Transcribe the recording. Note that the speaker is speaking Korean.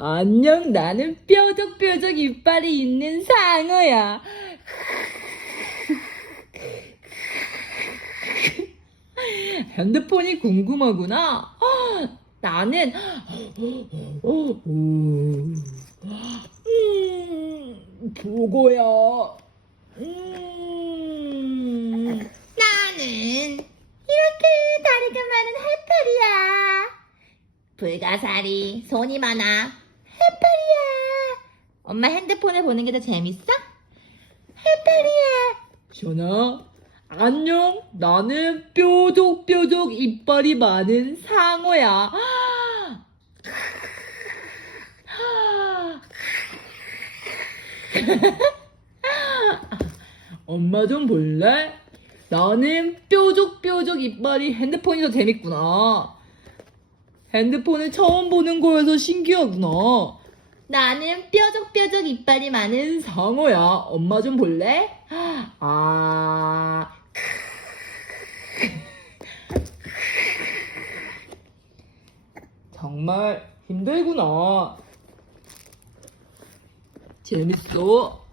안녕, 나는 뾰족뾰족 이빨이 있는 상어야. 핸드폰이 궁금하구나. 나는 음, 보고야. 음. 나는 이렇게 다리가 많은 해파리야. 불가사리, 손이 많아. 엄마 핸드폰을 보는 게 더 재밌어? 해파리야. 현아, 안녕. 나는 뾰족뾰족 이빨이 많은 상어야. 엄마 좀 볼래? 나는 뾰족뾰족 이빨이 핸드폰이 더 재밌구나. 핸드폰을 처음 보는 거여서 신기하구나. 나는 뾰족뾰족 이빨이 많은 상어야. 엄마 좀 볼래? 아. 정말 힘들구나. 재밌어.